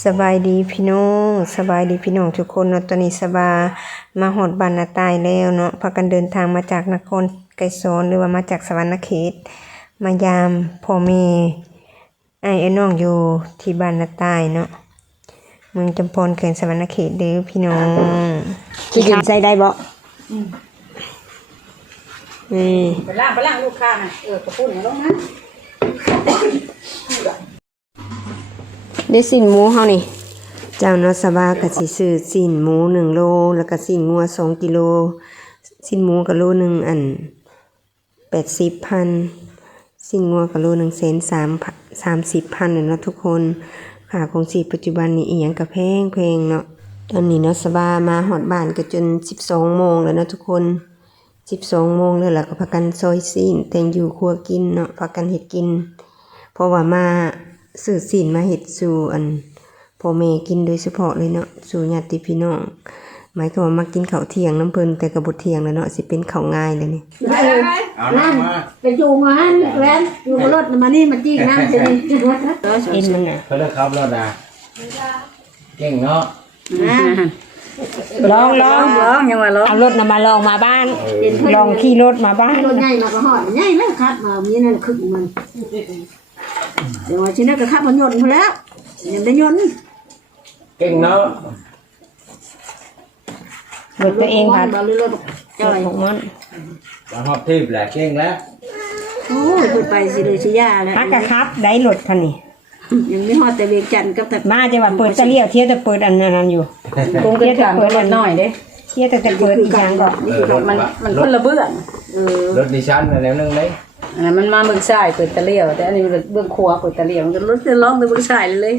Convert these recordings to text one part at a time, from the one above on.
สบายดีพี่น้องสบายดีพี่น้องทุกคนเนาะตอนนี้สบายมาหอดบ้านนาตายแล้วเนาะพากันเดินทางมาจากนครไกรสอนหรือว่ามาจากสวรรณเขตมายามพ่อแม่ไอ้ไอ้น้องอยู่ที่บ้านนาตายเนาะเมืองจำปนเขื่อนสวรรณเขตเด้อพี่น้องคิดใส่ได้บ่นี่ไปล่างไปล่างลูกค้าน่ะเออกระปุ้นอย่าลงนะ ได้สินหมูเฮานี่ เจ้านาสบาก็สิซื้อสินหมูหนึ่งโล แล้วก็สินงัวสองกิโล สินหมูก็โลหนึ่งอันแปดสิบพันสินงัวก็โลหนึ่งเซนสามสามสิบพันเนาะทุกคนค่าของสีปัจจุบันนี้อีหยังก็แพงแพงเนาะตอนนี้เนาะสบามาหอดบ้านก็จนสิบสองโมงแล้วนะทุกคนสิบสองโมงแล้วล่ะก็พากันซอยซีนแต่งอยู่ครัวกินเนาะพากันเฮ็ดกิน เพราะว่ามา สื่อสินมาเฮ็ดสู่อันพ่อแม่กินโดยเฉพาะเลยเนาะสู่ญาติพี่น้องหมายความว่ามากินข้าวเที่ยงน้ำเพลินแต่ก็บ่เที่ยงแล้วเนาะสิเป็นข้าวง่ายเลยนี่ไปไปไปเอาน้ำมาไปอยู่มาฮันแวนอยู่บนรถมานี่มาจี้น้ำจะนี่เอ็นมันน่ะเพื่อนครับแล้วนะเก่งเนาะลองลองร้องยังว่าร้องเอารถน่ะมาลองมาบ้านลองขี่รถมาบ้านรถใหญ่มากระหอดใหญ่แล้วครับมามีนั่นคึกมัน เดี๋ยวว่าชิ้นนั้นก็ขับมันยนต์พอแล้วยังได้ยนต์เก่งเนาะรถตัวเองค่ะบาลือรถรจ่อถยของมันมาฮอบทิพย์แหละเก่งแล้วโอ้ยเปิดไปสิเลยชิยาแล้วฮักกะครับได้รถคันนี้ยังไม่ฮอดแต่เวียงจันทร์กับแต่มาจะว่าเปิดตะเลียวเที่ยวแต่เปิดอันนั้นอยู่กงกระถางก็น้อยเด้เที่ยวแต่จะเปิดอีกอย่างก่อนเออรถมันมันคนละเบื้องเออรถดิฉันมาแล้วนึงเลย อันนั้นมันมาเบื้องซ้ายเปิดตะเลียว แต่อันนี้เบื้องขวาเปิดตะเลียวมันก็รถจะร้องไปเบื้องซ้ายเลย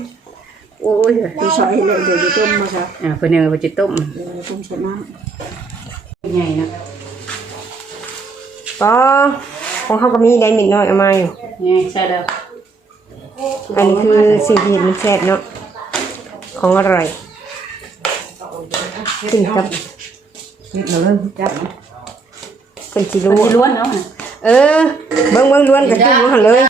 โอ้ยที่ซอยเลยเดี๋ยวจะต้มมาครับอ่าเพิ่นยังไปจิต้มเดี๋ยวต้มใส่น้ใหญ่นะก็ของเขาก็มีได้มิดน้อยเอามาอยู่นี่ใช่แล้วอันนี้คือสิ่งที่เห็นมันแซ่บเนาะของอร่อยกินกับเราเริ่มจับเป็นจิล้รู้วนล้วนเนาะ เออเบิ้งเบิ้งล้วนกับจิ้มหันเลย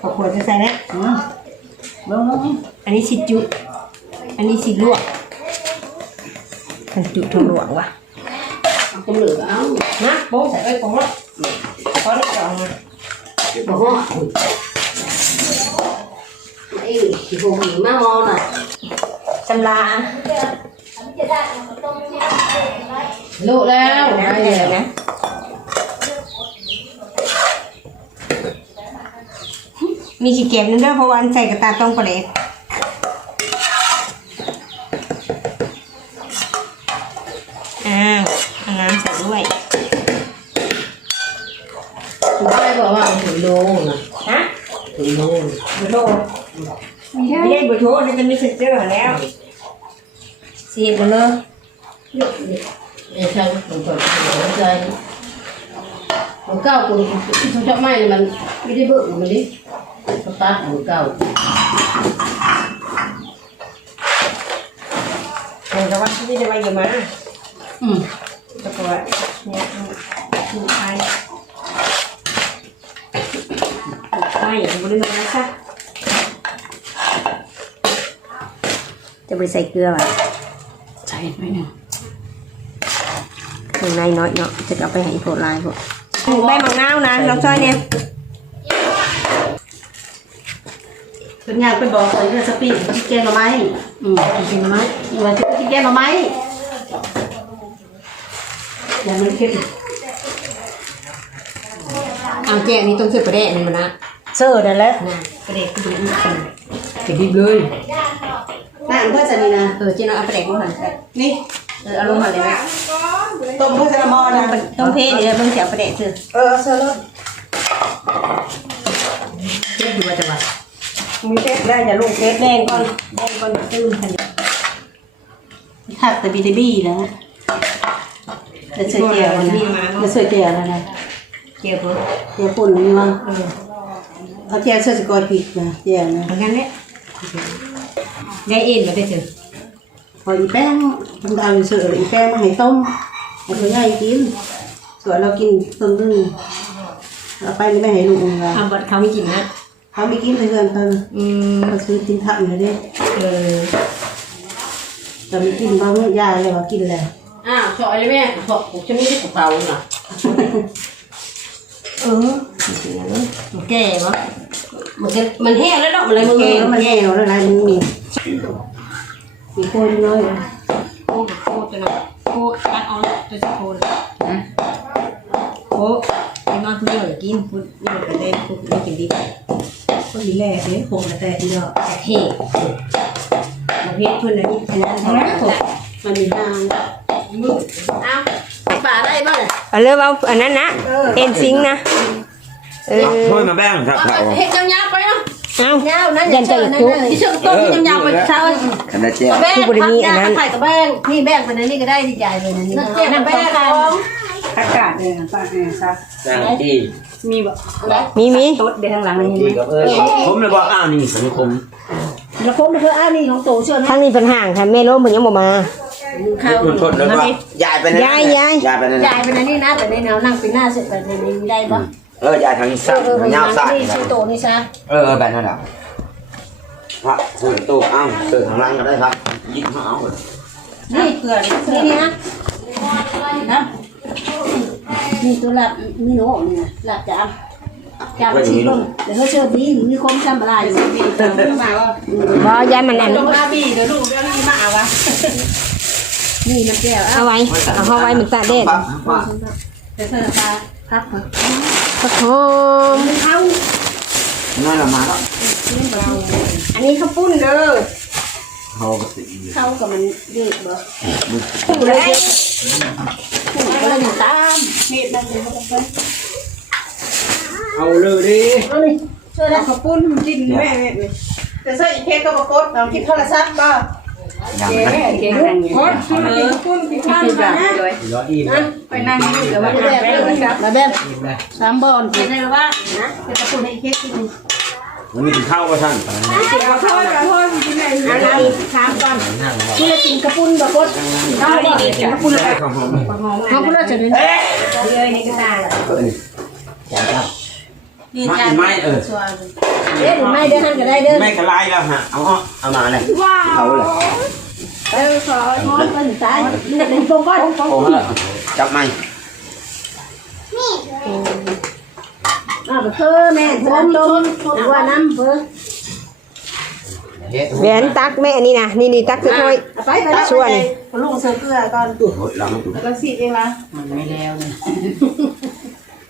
ขอบคุณจะใส่นะอืมเบิ่งเบิ่งอันนี้สิจุ อันนี้สิลวกทันจุทงลวกวะเอาก็เหลือเอานะโป้ใส่ไว้ของรถพอได้จองมาบ่ฮอดไอ้ที่พวกนี้มามองน่ะจำลา ลูกแล้วนะเดี๋ยวนะมีสีเก็บนึงด้วยเพราะวันใส่กระตาต้องประเด็อ้าวเอาน้ำใส่ด้วยได้บอกว่าถึงโลนะฮะถึงโลเบอร์โทรไม่ได้เบอร์โทรนี่จะมีเซ็นเจอร์แล้ว เสียกันเลยไอ้ช่างผมก็สนใจของเก่าคุณชอบไม้มันไม่ได้เบิ่งมันดิสตาร์ทข องเก่าเออแต่ว่าที่นี่จะไปอยู่มาอืมแต่ว่าเนี่ยดูไทยไทยอย่างบริโภคนะซะจะไปใส่เกลือป่ะใช่ไหมเนี่ยข้างในน้อยเนาะจะเอาไปให้โผล่ลายพวกใบมะนาวนะน้องจ้อยเนี่ยเป็นยางเป็นบอกใส่เรือสปีดที่แกงหน่อไม้อืมกินหน่อไม้ว่าที่แกงหน่อไม้อย่ามันเข้มเอาแกงนี่ต้องซื้อประเดะนี่มันนะเชื่อได้แล้วนะประเดะคือดีกันกระดิบเลย น้ำเพื่อจะนี่นะเออจีน่าเอาประเดะกูหันใส่นี่เออเอาลงมาเลยนะต้มเพื่อจะละมอนะต้องเพเดี๋ยวเบิ่งเสียประเดะซื้อเออเชื่อเลยเชื่อดูว่าจะว่ามีเทสได้อย่าลงเทสแดงก่อนแดงก่อนตื้นทันทีถักแต่บีทีบีนะจะเสยเจียวนะจะเสยเจียวนะนะเกี่ยวกับเจียวปุ่นนี่มั้งเออเอาเจียวเสยสกอยผิดนะเจียวนะเหมือนกันเนี่ย ได้เอ็นมาได้เจอพออีแป้งทำดาวเสืออีแป้งมาให้ต้มให้ตัวใหญ่กิน ส่วนเรากินต้นนึงเอาไปไม่ให้ลูกมึงละทำบัดเขาไม่กินนะเขาไม่กินเพื่อนตอนอืมเขาซื้อกินทับเลยเด้เออแต่ไม่กินบางยาเลยว่ากินแล้วอ้าวชอยเลยแม่ชอยผมจะไม่ได้กระเป๋าน่ะเออมันแก่ปะ มันจะมันแห้งแล้วดอกอะไรมึงแกเองมันแง่แล้วอะไรมึงมีมีคนน้อยโอ้โหจะหน่อยโอ้ตัดเอาจะจะโคนนะโอ้ไอ้มาคุณเดียวกินคุณเดียวกันเลยคุณไม่กินดีคนดีแรกเด้คงแต่ที่เนาะแต่เท่มาเพชรเพื่อนเลยขนาดนั้นมันมีทางมือเอาป่าได้บ้างเอาเลยเอาอันนั้นนะเอ็นซิงค์นะ เออช่วยมาแบ่งครับเอาเขาเห็ดยาวๆไปเนาะเอา ยาวนั่นยันจะอีกทุกที่เชือกต้มยาวๆไปเช้าคณะเจ้าแบ่งคือบ่ได้มีอันนั้นไข่กับแบ่งนี่แบ่งไปในนี่ก็ได้ที่ใหญ่เลยนะนี่นั่นแบ่งของอากาศเนี่ยป้าเนี่ยซะสร้างที่มีบ่มีมีโต๊ดเดี๋ยวทางหลังนี่ที่กับเออผมเลยบอกอ้าวนี่สังคมแล้วคงคืออ้านี่ของโตเชื่อนะทางนี้เป็นห่างค่ะแม่โลมันยังบ่มาข้าวมันทนแล้วก็ยายไปนั่นยายยายยายไปนั่นใหญ่ไปในนี่นะแต่ในแนวนั่งปีหน้าเสร็จไปในนี้ได้ปะ เออยายทางนี้สั่งเออยาวสั่งนี่ชื่อโตนี่ซะเออแบบนั้นแหละพระซื้อตู้อ้าวซื้อข้างล่างก็ได้ครับยิงมาเอาเลยนี่เกลือนี่นี่นะนะนี่ตัวหลับนี่โน่นี่นะหลับจ้าจ้าไปชิมลงเดี๋ยวเขาเชิญดีมีคมจำอะไรอยู่มาว่าบ่ยายมันอันลงมาบีเดี๋ยวลูกเดี๋ยวนี่มาวะนี่น้ำแก้วเอาไว้เอาเข้าไว้มันตากแดดปะปะเดี๋ยวเธอตาพักเถอะ ผักหอมเข้านั่นแหละมาแล้วอันนี้ข้าวปุ้นเด้อเขาก็ติเข้ากับมันเด็กบ่ปุ้นเลยปุ้นก็เลยตามมีดมันเลยเอาเลยดิเอาเลยช่วยได้ข้าวปุ้นกินแม่แม่แต่ใส่เค้กก็บ่กดเอาคิดโทรศัพท์บ่ อย่างนั้นเค้กกดกินข้าวปุ้นกินข้าวนะร้อยอีกไปนั่งอยู่เดี๋ยวมาว่าแบจะบแบ่งเลยกันมาแบบสามบอลเป็นไงว่านะเป็นกระปุกให้เค้กกินมันมีกินข้าวก็ท่านเอาโทษเอาโทษกินไหนอันนี้ถามก่อนที่จะกินกระปุ้นบ่กดเอาดิกระปุ้นได้ข้าวหอมเขาพูดว่าจะเป็นเลยนี่ก็ได้เออนี่แกงข้าว ดีไม่ใจไม่เออเด้อไม่เด้อหันก็ได้เด้อไม่กระไรแล้วฮะเอาเอาเอามาเลยเขาเลยเออขอมอนเป็นตายนี่เป็นโปงก้อนโอ้โหจับไม่อ่าเพิ่มแม่ต้มต้มว่าน้ำเพิ่มเฮ็ดแหวนตักแม่นี่นะนี่นี่ตักใส่ถ้วยไปไปแล้วส่วนลุงเสือเกลือก่อนหลังตุ่แล้วสิเองล่ะมันไม่แล้วเนี่ย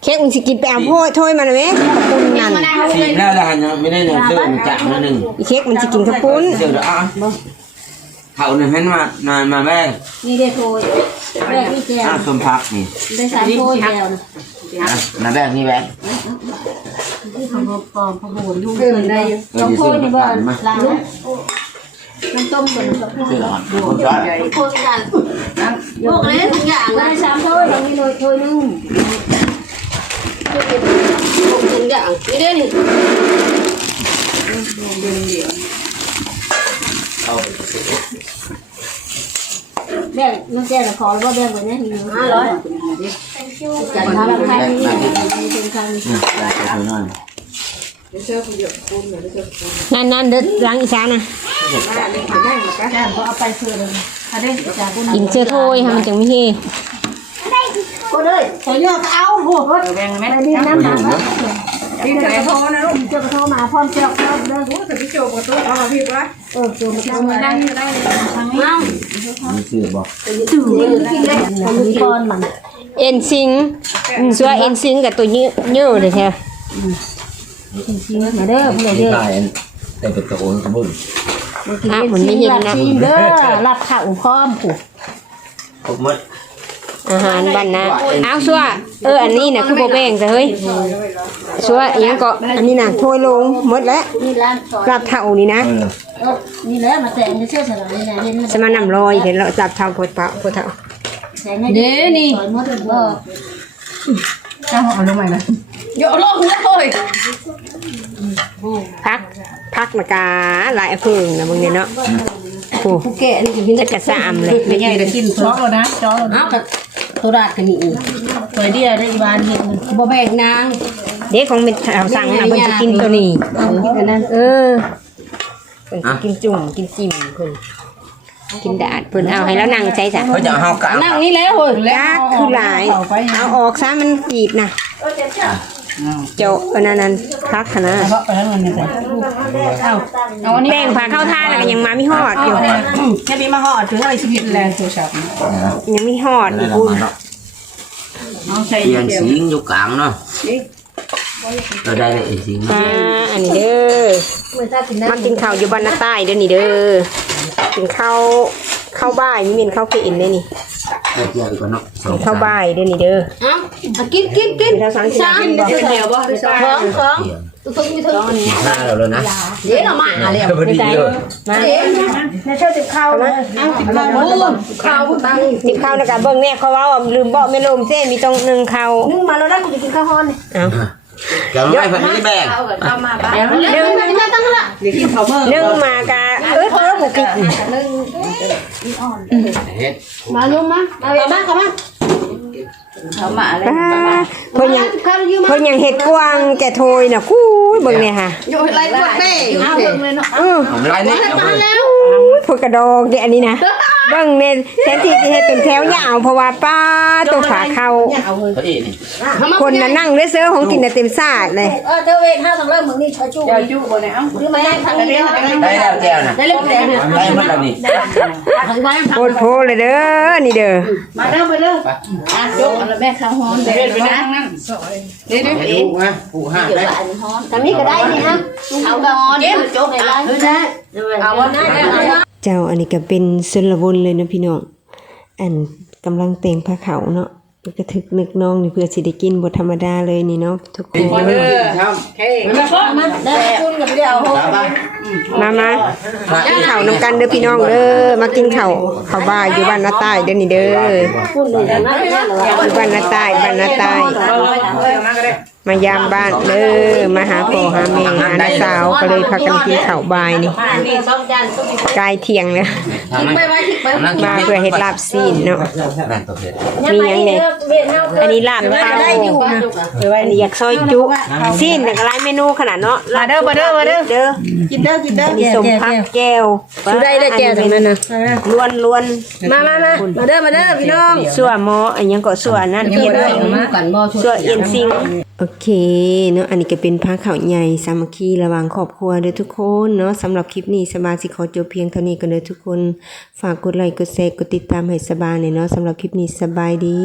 เค้กมันสิกินไปเอาถ้วยถ้วยมาเลยแม่ขอบคุณนั่นสีหน้าด่านยังไม่ได้หนึ่งซื้อมันจับมาหนึ่งอีเค้กมันสิกินข้าวปุ้นเสือเดี๋ยวอะเขาหนึ่งให้มามามาแม่นี่ได้โทยแรกนี่แก้วอะสมพักนี่ได้สามโทยแก้วนะนะมาแบกนี่แบกที่ของปอมพะโบนลูกเดินได้อยู่เออดีซื้อมาผ่านมาล้างน้ำต้มกับกับผู้ซื้อก่อนผมช่วยโทยกันโยกเลยทุกอย่างได้สามโทยตรงนี้เลยโทยนึง ทุกอย่างนี่เด้นี่เอาแบ่งน้ำแก้วขอแล้วแบ่งไปเนี่ยห้าร้อยจัดทำใครนี่เป็นใครได้ไปหน่อยนั่นนั่นเด้อล้างอีสานนะจ้าก็เอาไปเพื่อเลยเอาได้จ้าคุณกินเสื้อถ้วยให้มันจังไม่เฮ ก็เลยใส่เนื้อเอาโหแบ่งไหมดีน้ำหนักกินแต่โทรนะลูกเจ้าโทรมาพร้อมเจ้าเด้อเด้อโอ้แต่พี่โจกับตัวเอาพี่วะเออตัวมันมาได้ได้ทางนี้มีซื้อบอกตื่นกินได้ทำมีก้อนมันเอ็นซิงส่วนเอ็นซิงกับตัวเยอะเยอะเลยแท้กินมาเด้อเพื่อนนี่เด้อได้แต่เป็นตะโอนขบุญอะมันไม่เห็นรับนะชิมเด้อรับข้าวพร้อมผูกผมมด อาหารบ้านนะเอาซัวเอออันนี้น่ะคือบ่แบ่งซะเฮ้ยซัวอีหยังก็อันนี้น่ะถ้วยลงหมดแล้วนี่ร้านซอยจับเท่านี่นะเออเออนี่แหละมาแต่งเชื่อสลายนี่นะเห็นสมานำลอยเห็นเราจับเท่าพดเปล่าพดเท่าแต่งให้เด้นี่ซอยมดบ่จ้าเอาลงใหม่นะโยลงเลยพักพักมากาหลายเพิ่งนะมึงเนี่ยเนาะโอ้ผู้แก่นี่กินจะกระซามเลย ไม่ใหญ่จะกินช็อกแล้วนะช็อกเอากับ ตัวราดกันนี่ตัวเดียวได้บ้านเห็นบ่แบ่งนางเด็กของเป็นข่าวสั่งนะเพิ่นสิกินตัวนี้เออเพิ่นสิกินจุ่มกินจิ้มเพิ่นกินดาดเพิ่นเอาให้แล้วนั่งใจซะเขาจะเอาเฮากลางนั่งนี่แล้วเฮ้ยดาดคือหลายเอาออกซะมันกีดนะเจาะ อันนั้นนั้นพักขนาดเพราะไปทั้งวันนี่จ้ะเอาเอาอันนี้แป้งผ่าเข้าท่าแล้วก็ยังมาไม่ฮอดอยู่แค่นี้มาห่อถืออะไรชีวิตแลโทรศัพท์ยังไม่ฮอดอได้ยู่แล้วคุณมาเนาะเอาใส่เปลี่ยนสีอยู่กลางเนาะเราได้เลยสีอ่าอันนี้เด้อมากินข้าวอยู่บ้านนาใต้เด้อนี่เด้อกินข้าวข้าวบ่ายมีเมนข้าวเกอินเด้ อนี่ได้เกี่ยวอีกเนาะสอกิงนข้าวบ่ายเด้อนี่เด้อเอากินกินกินมีข้าวสังกินกินบ่เดี๋ยวบ่สองสองเกี่ยวตุ้งมีถึงห้าเราแล้วนะเดี๋ยวเรามาอะไรพอดีเลยมาเดี๋ยวในเชื่อติบข้าวมาเอาติดข้าวบุ้มข้าวบุ้มตังติบข้าวแล้วก็เบิ่งแน่เขาเว้าลืมบอกแม่ลมเจ้มีตรงหนึงข้าวนึ่งมาแล้วนะกูจะกินข้าวฮ้อนเอาจะไม่เพิ่นไม่ได้แบ่งข้าวกับข้าวมาบ้านเดี๋ยวนึ่งมาตั้งละเดี๋ยวกินข้าวเพิ่มนึ่งมากะเอ้ย เพิ่นบ่กินเฮ็ดมาลุงมาเอามาเข้ามาเข้ามาอะไรป้าเพิ่นยังเพิ่นยังเฮ็ดกวางแกโทยน่ะกูยเบิ่งเนี่ยค่ะอยู่ไรกดเด้เอาเบิ่งเลยเนาะเออผมไล่นี่แล้วพวกกระดองเดี๋ยอันนี้นะ เบิ่งเนี่ยแทนที่จะเฮ็ดเป็นแถวยาวเพราะว่าป้าตัวขาเข้าเอาเลยเฮ้ยนี่คนน่ะนั่งด้วยเสื้อของกินน่ะเต็มซาดเลยเออเธอเวทห้าสองเริ่มมึงนี่ชอจูชอจูบ่เนี่ยเอ้าคือมาได้ทางนี้ได้แล้วแก้วนะได้เล็กแต่เนี่ยได้หมดแล้วนี่ทางไว้โพดโพเลยเด้อนี่เด้อมาเร็วไปเร็วอะจุกแล้วแม่ข้าวฮ้อนเด็ดไปนะเดี๋ยวให้ลูกนะผู้ห้าได้ทำนี้ก็ได้นี่ฮะเอานอนเก็บจุกไหนล่ะเอาวันนั้น เจ้าอันนี้ก็เป็นสนละวนเลยนะพี่น้อง อันกำลังเต่งผ้าเขาวเนาะกระทึกนึกน้องนี่เพื่อสิได้กินบ่ธรรมดาเลยนี่เนาะทุกคนครับมาได้คุณกับเดียวมามากินข้าวนำกันเด้อพี่น้องเด้อมากินข้าวข้าวบ่ายอยู่บ้านนาใต้เด้อนี่เด้อคุณเลยนะอยู่บ้านนาใต้บ้านนาใต้มายามบ้านเด้อมาหาพ่อหาแม่หาน้าสาวก็เลยพากันกินข้าวบ่ายนี่นี่สองจานต้องใกล้เที่ยงแล้วไปไว้ที่ไปมาเพื่อเฮ็ดลาบซีนเนาะนั่นตัวเพชรมีหยังไงอันนี้ลาบเปล่าอันนี้อยากซอยจุซีนแต่ก็หลายเมนูขนาดเนาะมาเด้อมาเด้อมาเด้อเด้อกินเด้อกินเด้ออันนี้สมพักแก้วสุได้ได้แก้วทั้งนั้นน่ะล้วนล้วนมามามามาเด้อมาเด้อพี่น้องสั่วหมออันยังก็สั่วนั่นเอียนกันบ่ส่วนเอียนซิง โอเคเนาะอันนี้ก็เป็นพาข่าวใหญ่สามัคคีระหว่างครอบครัวเด้อทุกคนเนาะสำหรับคลิปนี้สบายสิขอจบเพียงเท่านี้กันเด้อทุกคน ฝากกดไลค์กดแชร์กดติดตามให้สบายหน่อยเนาะสำหรับคลิปนี้สบายดี